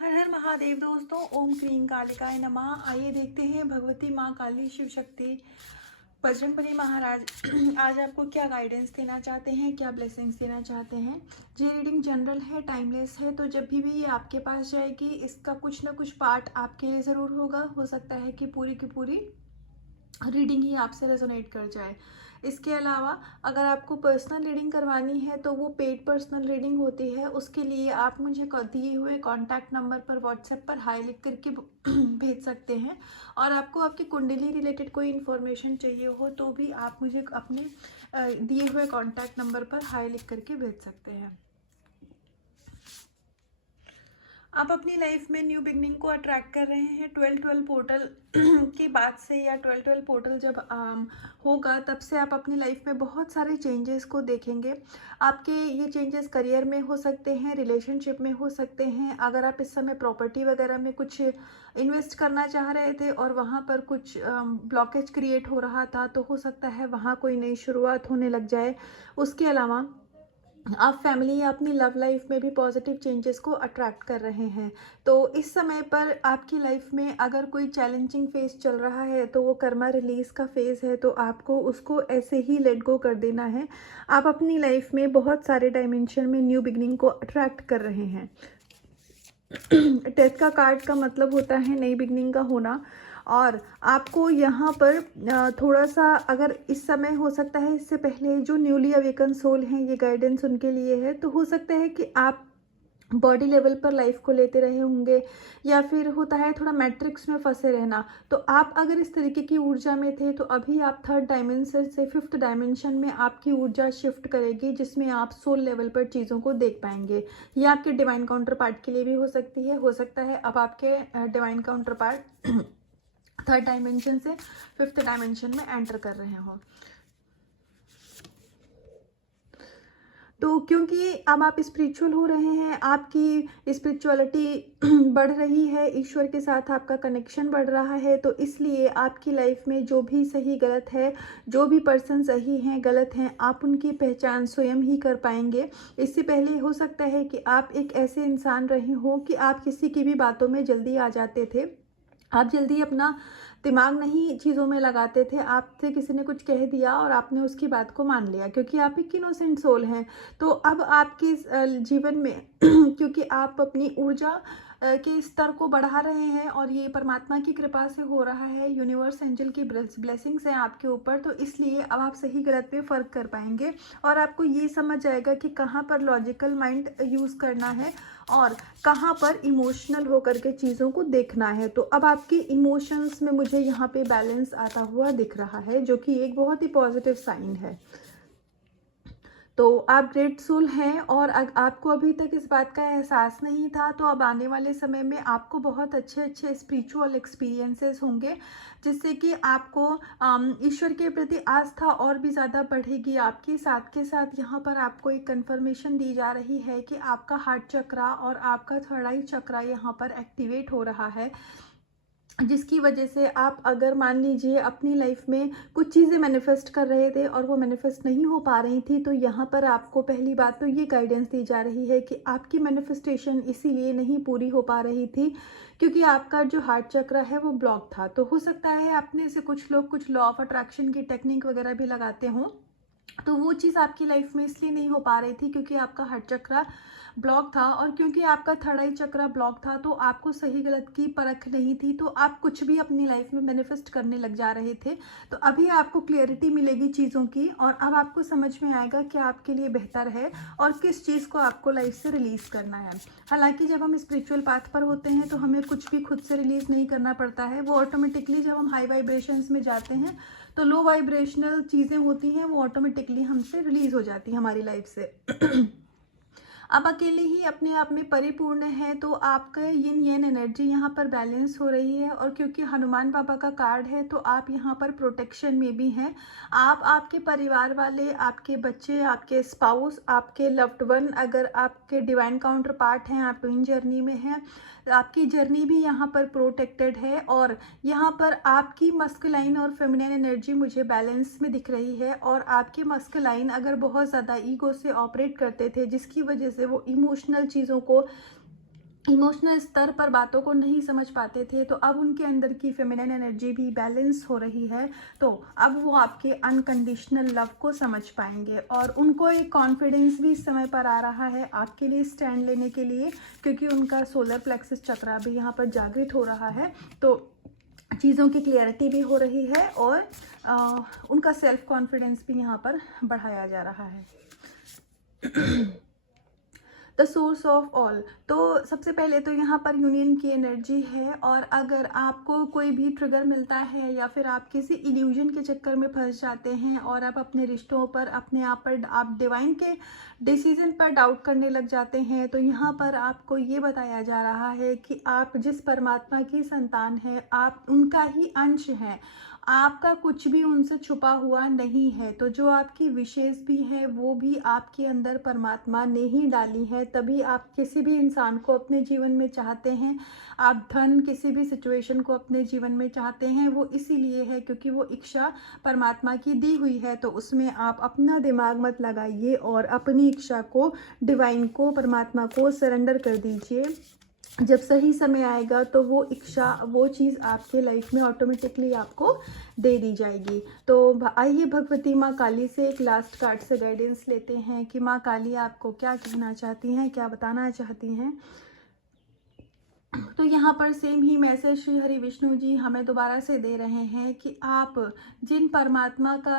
हर हर महादेव दोस्तों। ओम क्रीं कालिकाय नमः। आइए देखते हैं भगवती माँ काली शिव शक्ति बजरंगबली महाराज आज आपको क्या गाइडेंस देना चाहते हैं, क्या ब्लेसिंग्स देना चाहते हैं। ये रीडिंग जनरल है, टाइमलेस है, तो जब भी ये आपके पास जाएगी इसका कुछ ना कुछ पार्ट आपके लिए ज़रूर होगा। हो सकता है कि पूरी की पूरी रीडिंग ही आपसे रेजोनेट कर जाए। इसके अलावा अगर आपको पर्सनल रीडिंग करवानी है तो वो पेड पर्सनल रीडिंग होती है। उसके लिए आप मुझे दिए हुए कॉन्टैक्ट नंबर पर व्हाट्सएप पर हाई लिख करके भेज सकते हैं। और आपको आपकी कुंडली रिलेटेड कोई इन्फॉर्मेशन चाहिए हो तो भी आप मुझे अपने दिए हुए कॉन्टैक्ट नंबर पर हाई लिख करके भेज सकते हैं। आप अपनी लाइफ में न्यू बिगनिंग को अट्रैक्ट कर रहे हैं। 12-12 पोर्टल की बात से या 12-12 पोर्टल जब होगा तब से आप अपनी लाइफ में बहुत सारे चेंजेस को देखेंगे। आपके ये चेंजेस करियर में हो सकते हैं, रिलेशनशिप में हो सकते हैं। अगर आप इस समय प्रॉपर्टी वगैरह में कुछ इन्वेस्ट करना चाह रहे थे और वहाँ पर कुछ ब्लॉकेज क्रिएट हो रहा था तो हो सकता है वहाँ कोई नई शुरुआत होने लग जाए। उसके अलावा आप फैमिली या अपनी लव लाइफ में भी पॉजिटिव चेंजेस को अट्रैक्ट कर रहे हैं। तो इस समय पर आपकी लाइफ में अगर कोई चैलेंजिंग फेज चल रहा है तो वो कर्मा रिलीज का फेज है, तो आपको उसको ऐसे ही लेट गो कर देना है। आप अपनी लाइफ में बहुत सारे डायमेंशन में न्यू बिगनिंग को अट्रैक्ट कर रहे हैं। डेथ का कार्ड का मतलब होता है नई बिगनिंग का होना। और आपको यहाँ पर थोड़ा सा, अगर इस समय हो सकता है इससे पहले जो न्यूली अवेकन सोल हैं ये गाइडेंस उनके लिए है, तो हो सकता है कि आप बॉडी लेवल पर लाइफ को लेते रहे होंगे या फिर होता है थोड़ा मैट्रिक्स में फंसे रहना। तो आप अगर इस तरीके की ऊर्जा में थे तो अभी आप थर्ड डायमेंशन से फिफ्थ डायमेंशन में आपकी ऊर्जा शिफ्ट करेगी, जिसमें आप सोल लेवल पर चीज़ों को देख पाएंगे। ये आपके डिवाइन काउंटर पार्ट के लिए भी हो सकती है। हो सकता है अब आपके divine counter part third dimension से फिफ्थ डायमेंशन में एंटर कर रहे हो। तो क्योंकि अब आप स्पिरिचुअल हो रहे हैं, आपकी स्पिरिचुअलिटी बढ़ रही है, ईश्वर के साथ आपका कनेक्शन बढ़ रहा है, तो इसलिए आपकी लाइफ में जो भी सही गलत है, जो भी पर्सन सही हैं गलत हैं, आप उनकी पहचान स्वयं ही कर पाएंगे। इससे पहले हो सकता है कि आप एक ऐसे इंसान रहे हो कि आप किसी की भी बातों में जल्दी आ जाते थे। आप जल्दी अपना दिमाग नहीं चीज़ों में लगाते थे। आपसे किसी ने कुछ कह दिया और आपने उसकी बात को मान लिया क्योंकि आप एक इनोसेंट सोल हैं। तो अब आपके जीवन में क्योंकि आप अपनी ऊर्जा के स्तर को बढ़ा रहे हैं और ये परमात्मा की कृपा से हो रहा है, यूनिवर्स एंजल की ब्लेसिंग्स हैं आपके ऊपर, तो इसलिए अब आप सही गलत में फ़र्क कर पाएंगे और आपको ये समझ आएगा कि कहाँ पर लॉजिकल माइंड यूज़ करना है और कहाँ पर इमोशनल होकर के चीज़ों को देखना है। तो अब आपकी इमोशंस में मुझे यहाँ पे बैलेंस आता हुआ दिख रहा है, जो कि एक बहुत ही पॉजिटिव साइन है। तो आप ग्रेट सोल हैं और आपको अभी तक इस बात का एहसास नहीं था, तो अब आने वाले समय में आपको बहुत अच्छे अच्छे स्पिरिचुअल एक्सपीरियंसेस होंगे, जिससे कि आपको ईश्वर के प्रति आस्था और भी ज़्यादा बढ़ेगी आपकी। साथ के साथ यहाँ पर आपको एक कंफर्मेशन दी जा रही है कि आपका हार्ट चक्रा और आपका थर्ड आई चक्रा यहाँ पर एक्टिवेट हो रहा है, जिसकी वजह से आप अगर मान लीजिए अपनी लाइफ में कुछ चीज़ें मैनिफेस्ट कर रहे थे और वो मैनिफेस्ट नहीं हो पा रही थी, तो यहाँ पर आपको पहली बात तो ये गाइडेंस दी जा रही है कि आपकी मैनिफेस्टेशन इसीलिए नहीं पूरी हो पा रही थी क्योंकि आपका जो हार्ट चक्र है वो ब्लॉक था। तो हो सकता है अपने से कुछ लोग कुछ लॉ ऑफ अट्रैक्शन की टेक्निक वगैरह भी लगाते हों, तो वो चीज़ आपकी लाइफ में इसलिए नहीं हो पा रही थी क्योंकि आपका हार्ट चक्रा ब्लॉक था और क्योंकि आपका थर्ड आई चक्रा ब्लॉक था, तो आपको सही गलत की परख नहीं थी, तो आप कुछ भी अपनी लाइफ में मैनिफेस्ट करने लग जा रहे थे। तो अभी आपको क्लियरिटी मिलेगी चीज़ों की और अब आपको समझ में आएगा कि आपके लिए बेहतर है और किस चीज़ को आपको लाइफ से रिलीज़ करना है। हालांकि जब हम स्पिरिचुअल पाथ पर होते हैं तो हमें कुछ भी खुद से रिलीज़ नहीं करना पड़ता है, वो ऑटोमेटिकली जब हम हाई वाइब्रेशंस में जाते हैं तो लो वाइब्रेशनल चीज़ें होती हैं वो ऑटोमेटिकली हमसे रिलीज़ हो जाती हैं हमारी लाइफ से। आप अकेले ही अपने आप में परिपूर्ण है, तो आपका यिन येन एनर्जी यहाँ पर बैलेंस हो रही है और क्योंकि हनुमान बाबा का कार्ड है तो आप यहाँ पर प्रोटेक्शन में भी हैं। आप, आपके परिवार वाले, आपके बच्चे, आपके स्पाउस, आपके लव्ड वन, अगर आपके डिवाइन काउंटर पार्ट हैं, आप इन जर्नी में हैं, आपकी जर्नी भी यहाँ पर प्रोटेक्टेड है। और यहाँ पर आपकी मस्कुलाइन और फेमिनिन एनर्जी मुझे बैलेंस में दिख रही है और आपके मस्कुलाइन अगर बहुत ज़्यादा ईगो से ऑपरेट करते थे जिसकी वजह से वो इमोशनल चीज़ों को इमोशनल स्तर पर बातों को नहीं समझ पाते थे, तो अब उनके अंदर की फेमिनिन एनर्जी भी बैलेंस हो रही है। तो अब वो आपके अनकंडीशनल लव को समझ पाएंगे और उनको एक कॉन्फिडेंस भी इस समय पर आ रहा है आपके लिए स्टैंड लेने के लिए, क्योंकि उनका सोलर प्लेक्सस चक्रा भी यहाँ पर जागृत हो रहा है। तो चीज़ों की क्लियरिटी भी हो रही है और उनका सेल्फ कॉन्फिडेंस भी यहाँ पर बढ़ाया जा रहा है। द सोर्स ऑफ ऑल, तो सबसे पहले तो यहाँ पर यूनियन की एनर्जी है, और अगर आपको कोई भी ट्रिगर मिलता है या फिर आप किसी इल्यूजन के चक्कर में फंस जाते हैं और आप अपने रिश्तों पर, अपने आप पर, आप डिवाइन के डिसीजन पर डाउट करने लग जाते हैं, तो यहाँ पर आपको ये बताया जा रहा है कि आप जिस परमात्मा की संतान हैं, आप उनका ही अंश हैं, आपका कुछ भी उनसे छुपा हुआ नहीं है। तो जो आपकी विशेष भी है वो भी आपके अंदर परमात्मा ने ही डाली है, तभी आप किसी भी इंसान को अपने जीवन में चाहते हैं, आप धन किसी भी सिचुएशन को अपने जीवन में चाहते हैं, वो इसीलिए है क्योंकि वो इच्छा परमात्मा की दी हुई है। तो उसमें आप अपना दिमाग मत लगाइए और अपनी इच्छा को, डिवाइन को, परमात्मा को सरेंडर कर दीजिए। जब सही समय आएगा तो वो इच्छा, वो चीज़ आपके लाइफ में ऑटोमेटिकली आपको दे दी जाएगी। तो आइए भगवती माँ काली से एक लास्ट कार्ड से गाइडेंस लेते हैं कि माँ काली आपको क्या कहना चाहती हैं, क्या बताना चाहती हैं। तो यहाँ पर सेम ही मैसेज श्री हरि विष्णु जी हमें दोबारा से दे रहे हैं कि आप जिन परमात्मा का,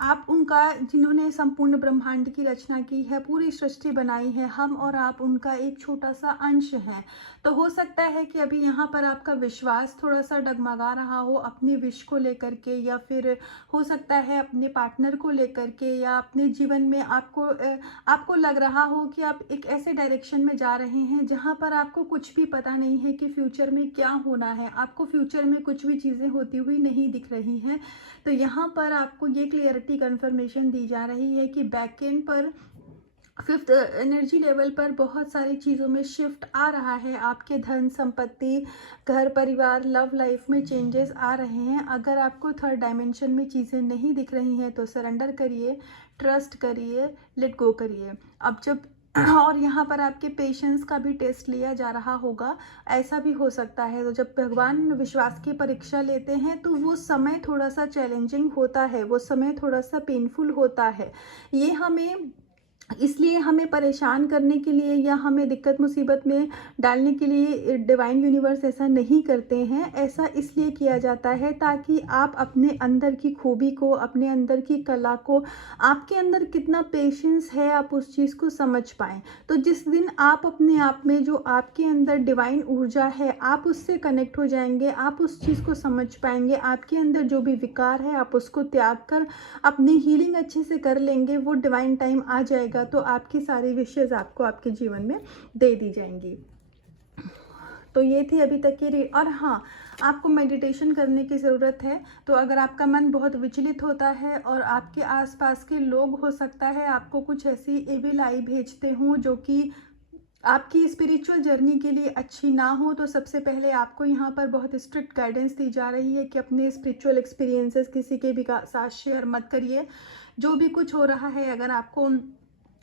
आप उनका, जिन्होंने संपूर्ण ब्रह्मांड की रचना की है, पूरी सृष्टि बनाई है, हम और आप उनका एक छोटा सा अंश है। तो हो सकता है कि अभी यहाँ पर आपका विश्वास थोड़ा सा डगमगा रहा हो अपने विश को लेकर के, या फिर हो सकता है अपने पार्टनर को लेकर के, या अपने जीवन में आपको लग रहा हो कि आप एक ऐसे डायरेक्शन में जा रहे हैं जहाँ पर आपको कुछ भी पता नहीं है कि फ्यूचर में क्या होना है, आपको फ्यूचर में कुछ भी चीज़ें होती हुई नहीं दिख रही हैं। तो यहाँ पर आपको ये क्लियरिटी कंफर्मेशन दी जा रही है कि बैक एंड पर, फिफ्थ एनर्जी लेवल पर बहुत सारी चीज़ों में शिफ्ट आ रहा है। आपके धन संपत्ति, घर परिवार, लव लाइफ में चेंजेस आ रहे हैं। अगर आपको थर्ड डायमेंशन में चीज़ें नहीं दिख रही हैं तो सरेंडर करिए, ट्रस्ट करिए, लेट गो करिए। अब जब और यहाँ पर आपके पेशेंस का भी टेस्ट लिया जा रहा होगा, ऐसा भी हो सकता है। तो जब भगवान विश्वास की परीक्षा लेते हैं तो वो समय थोड़ा सा चैलेंजिंग होता है, वो समय थोड़ा सा पेनफुल होता है। ये हमें इसलिए, हमें परेशान करने के लिए या हमें दिक्कत मुसीबत में डालने के लिए डिवाइन यूनिवर्स ऐसा नहीं करते हैं। ऐसा इसलिए किया जाता है ताकि आप अपने अंदर की खूबी को, अपने अंदर की कला को, आपके अंदर कितना पेशेंस है, आप उस चीज़ को समझ पाएँ। तो जिस दिन आप अपने आप में, जो आपके अंदर डिवाइन ऊर्जा है, आप उससे कनेक्ट हो जाएंगे, आप उस चीज़ को समझ पाएंगे, आपके अंदर जो भी विकार है आप उसको त्याग कर अपनी हीलिंग अच्छे से कर लेंगे, वो डिवाइन टाइम आ जाएगा तो आपकी सारी विशेष आपको आपके जीवन में दे दी जाएंगी। तो ये थी अभी तक की और हाँ, आपको मेडिटेशन करने की ज़रूरत है। तो अगर आपका मन बहुत विचलित होता है और आपके आसपास के लोग, हो सकता है आपको कुछ ऐसी एविल आई भेजते हों जो कि आपकी स्पिरिचुअल जर्नी के लिए अच्छी ना हो, तो सबसे पहले आपको यहाँ पर बहुत स्ट्रिक्ट गाइडेंस दी जा रही है कि अपने स्पिरिचुअल एक्सपीरियंसेस किसी के भी साथ शेयर मत करिए। जो भी कुछ हो रहा है, अगर आपको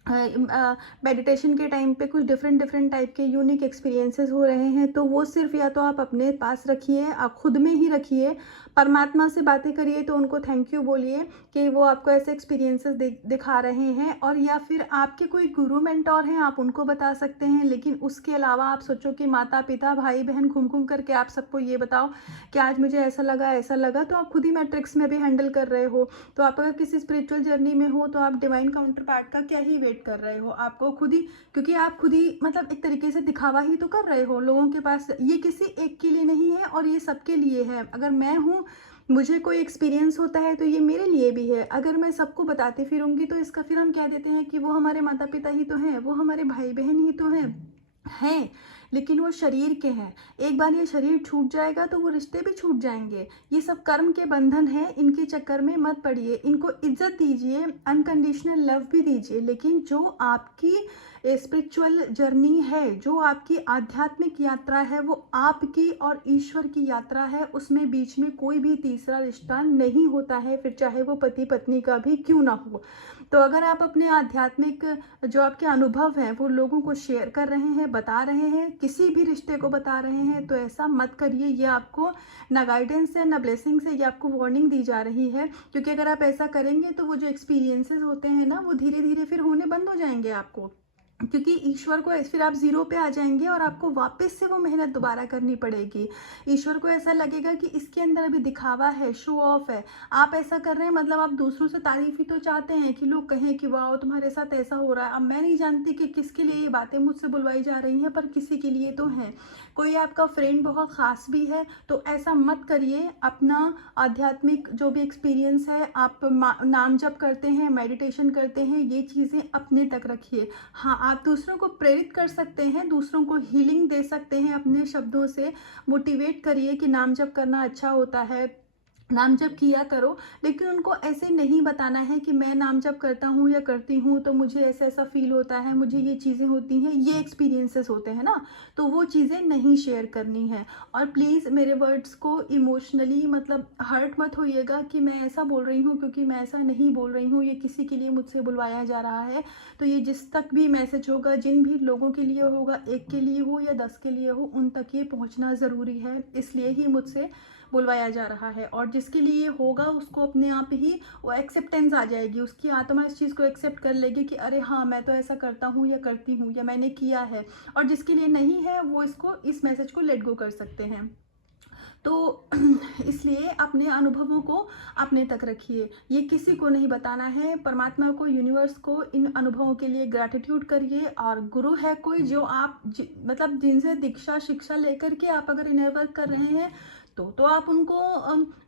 मेडिटेशन के टाइम पे कुछ डिफरेंट टाइप के यूनिक एक्सपीरियंसेस हो रहे हैं, तो वो सिर्फ या तो आप अपने पास रखिए, आप खुद में ही रखिए, परमात्मा से बातें करिए तो उनको थैंक यू बोलिए कि वो आपको ऐसे एक्सपीरियंसेस दिखा रहे हैं, और या फिर आपके कोई गुरु मेंटोर हैं आप उनको बता सकते हैं। लेकिन उसके अलावा आप सोचो कि माता पिता भाई बहन घूम घूम करके आप सबको ये बताओ कि आज मुझे ऐसा लगा, तो आप खुद ही मैट्रिक्स में भी हैंडल कर रहे हो। तो आप अगर किसी स्पिरिचुअल जर्नी में हो तो आप डिवाइन काउंटर पार्ट का क्या ही वेट कर रहे हो, आपको खुद ही, क्योंकि आप खुद ही मतलब एक तरीके से दिखावा ही तो कर रहे हो लोगों के पास। ये किसी एक के लिए नहीं है और ये सबके लिए है। अगर मैं हूँ, मुझे कोई एक्सपीरियंस होता है तो ये मेरे लिए भी है। अगर मैं सबको बताती फिरूंगी तो इसका फिर हम कह देते हैं कि वो हमारे माता पिता ही तो हैं, वो हमारे भाई बहन ही तो हैं, लेकिन वो शरीर के हैं। एक बार ये शरीर छूट जाएगा तो वो रिश्ते भी छूट जाएंगे। ये सब कर्म के बंधन हैं, इनके चक्कर में मत पड़िए, इनको इज्जत दीजिए, अनकंडीशनल लव भी दीजिए। लेकिन जो आपकी स्पिरिचुअल जर्नी है, जो आपकी आध्यात्मिक यात्रा है, वो आपकी और ईश्वर की यात्रा है, उसमें बीच में कोई भी तीसरा रिश्ता नहीं होता है, फिर चाहे वो पति पत्नी का भी क्यों ना हो। तो अगर आप अपने आध्यात्मिक जो आपके अनुभव हैं वो लोगों को शेयर कर रहे हैं, बता रहे हैं, किसी भी रिश्ते को बता रहे हैं, तो ऐसा मत करिए। ये आपको ना गाइडेंस है ना ब्लेसिंग्स है, ये आपको वार्निंग दी जा रही है। क्योंकि अगर आप ऐसा करेंगे तो वो जो एक्सपीरियंसेस होते हैं ना, वो धीरे धीरे फिर होने बंद हो जाएंगे आपको। क्योंकि ईश्वर को फिर आप ज़ीरो पे आ जाएंगे और आपको वापस से वो मेहनत दोबारा करनी पड़ेगी। ईश्वर को ऐसा लगेगा कि इसके अंदर अभी दिखावा है, शो ऑफ है। आप ऐसा कर रहे हैं मतलब आप दूसरों से तारीफ ही तो चाहते हैं कि लोग कहें कि वाह तुम्हारे साथ ऐसा हो रहा है। अब मैं नहीं जानती कि किसके लिए ये बातें मुझसे बुलवाई जा रही हैं, पर किसी के लिए तो हैं। कोई आपका फ्रेंड बहुत ख़ास भी है, तो ऐसा मत करिए। अपना आध्यात्मिक जो भी एक्सपीरियंस है, आप नाम जप करते हैं, मेडिटेशन करते हैं, ये चीज़ें अपने तक रखिए। हाँ, आप दूसरों को प्रेरित कर सकते हैं, दूसरों को हीलिंग दे सकते हैं अपने शब्दों से। मोटिवेट करिए कि नाम जप करना अच्छा होता है, नाम जप किया करो। लेकिन उनको ऐसे नहीं बताना है कि मैं नाम जप करता हूँ या करती हूँ तो मुझे ऐसा ऐसा फील होता है, मुझे ये चीज़ें होती हैं, ये एक्सपीरियंसेस होते हैं ना, तो वो चीज़ें नहीं शेयर करनी है। और प्लीज़ मेरे वर्ड्स को इमोशनली मतलब हर्ट मत होइएगा कि मैं ऐसा बोल रही हूँ, क्योंकि मैं ऐसा नहीं बोल रही हूँ। ये किसी के लिए मुझसे बुलवाया जा रहा है, तो ये जिस तक भी मैसेज होगा, जिन भी लोगों के लिए होगा, 1 के लिए हो या 10 के लिए हो, उन तक ये पहुँचना ज़रूरी है। इसलिए ही मुझसे बुलवाया जा रहा है। और जिसके लिए होगा उसको अपने आप ही वो एक्सेप्टेंस आ जाएगी, उसकी आत्मा इस चीज़ को एक्सेप्ट कर लेगी कि अरे हाँ मैं तो ऐसा करता हूँ या करती हूँ या मैंने किया है। और जिसके लिए नहीं है वो इसको इस मैसेज को लेट गो कर सकते हैं। तो इसलिए अपने अनुभवों को अपने तक रखिए, ये किसी को नहीं बताना है। परमात्मा को, यूनिवर्स को इन अनुभवों के लिए ग्रैटिट्यूड करिए। और गुरु है कोई जो आप मतलब जिनसे दीक्षा शिक्षा लेकर के आप अगर इनर वर्क कर रहे हैं तो आप उनको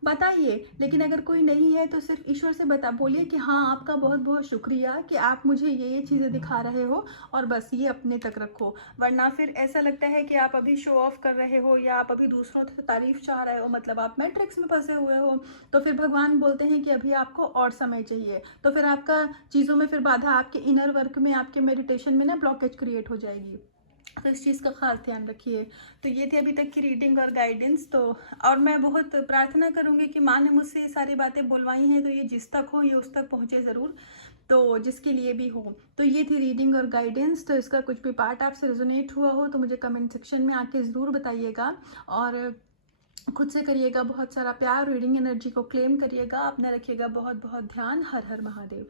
बताइए। लेकिन अगर कोई नहीं है तो सिर्फ ईश्वर से बता बोलिए कि हाँ आपका बहुत बहुत शुक्रिया कि आप मुझे ये चीज़ें दिखा रहे हो, और बस ये अपने तक रखो। वरना फिर ऐसा लगता है कि आप अभी शो ऑफ कर रहे हो या आप अभी दूसरों से तारीफ चाह रहे हो, मतलब आप मैट्रिक्स में फंसे हुए हो। तो फिर भगवान बोलते हैं कि अभी आपको और समय चाहिए, तो फिर आपका चीज़ों में फिर बाधा, आपके इनर वर्क में, आपके मेडिटेशन में ना ब्लॉकेज क्रिएट हो जाएगी। तो इस चीज़ का खास ध्यान रखिए। तो ये थी अभी तक की रीडिंग और गाइडेंस। तो और मैं बहुत प्रार्थना करूँगी कि माँ ने मुझसे ये सारी बातें बुलवाई हैं, तो ये जिस तक हो ये उस तक पहुँचे ज़रूर, तो जिसके लिए भी हो। तो ये थी रीडिंग और गाइडेंस। तो इसका कुछ भी पार्ट आपसे रेजोनेट हुआ हो तो मुझे कमेंट सेक्शन में आके ज़रूर बताइएगा। और खुद से करिएगा बहुत सारा प्यार, रीडिंग एनर्जी को क्लेम करिएगा। अपना रखिएगा बहुत बहुत ध्यान। हर हर महादेव।